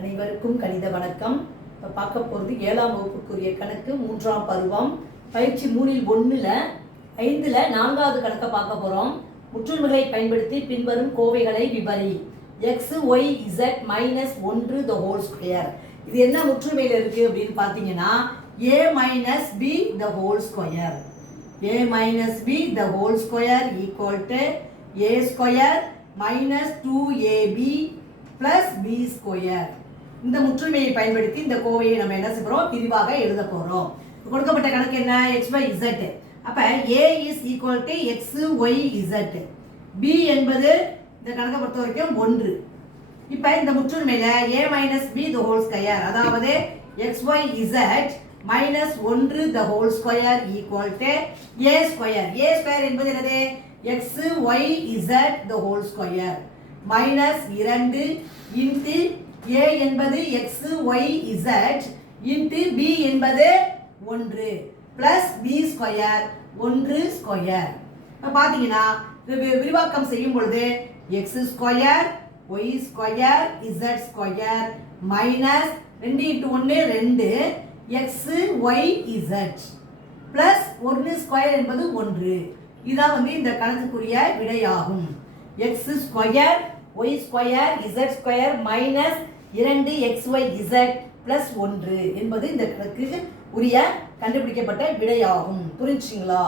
அனைவருக்கும் கணித வணக்கம். இப்போ பார்க்க போகிறது 7ஆம் வகுப்புக்குரிய கணக்கு 3ஆம் பருவம் பயிற்சி 3ல் 1ல் 5ல் 4வது கணக்கை பார்க்க போகிறோம். முற்றுமைகளை பயன்படுத்தி பின்வரும் கோவைகளை விவரி. x y z minus 1 the whole square. இது என்ன முற்றுமையில் இருக்குது அப்படின்னு பார்த்தீங்கன்னா a minus b the whole square. a minus b the whole square equal to a square minus 2ab plus b square. இந்த முற்றுமையை பயன்படுத்தி இந்த கோவையை நம்ம என்ன செய்கிறோம், விரிவாக எழுத போகிறோம். கொடுக்கப்பட்ட கணக்கு என்ன, எக்ஸ் ஒய் இசட். அப்போ a is equal to x y z, b என்பது இந்த கணக்கை பொறுத்த வரைக்கும் 1. இப்போ இந்த முற்றுமையில் a minus b the whole square, அதாவது x y z minus 1 the whole square equal to a square. a square என்பது என்னது, x y z the whole square minus 2 into a என்பது x y z into b என்பது 1 plus b square 1 square. இப்போ பார்த்தீங்கன்னா விரிவாக்கம் செய்யும் பொழுது x square y square z square minus 2 into 1 2 x y z plus 1 square என்பது 1. இதான் வந்து இந்த கணக்குக்குரிய விடையாகும். X square y square z square minus 2 xy z plus 1 என்பது இந்த கணக்குக்கு உரிய கண்டுபிடிக்கப்பட்ட விடையாகும். புரிஞ்சுங்களா?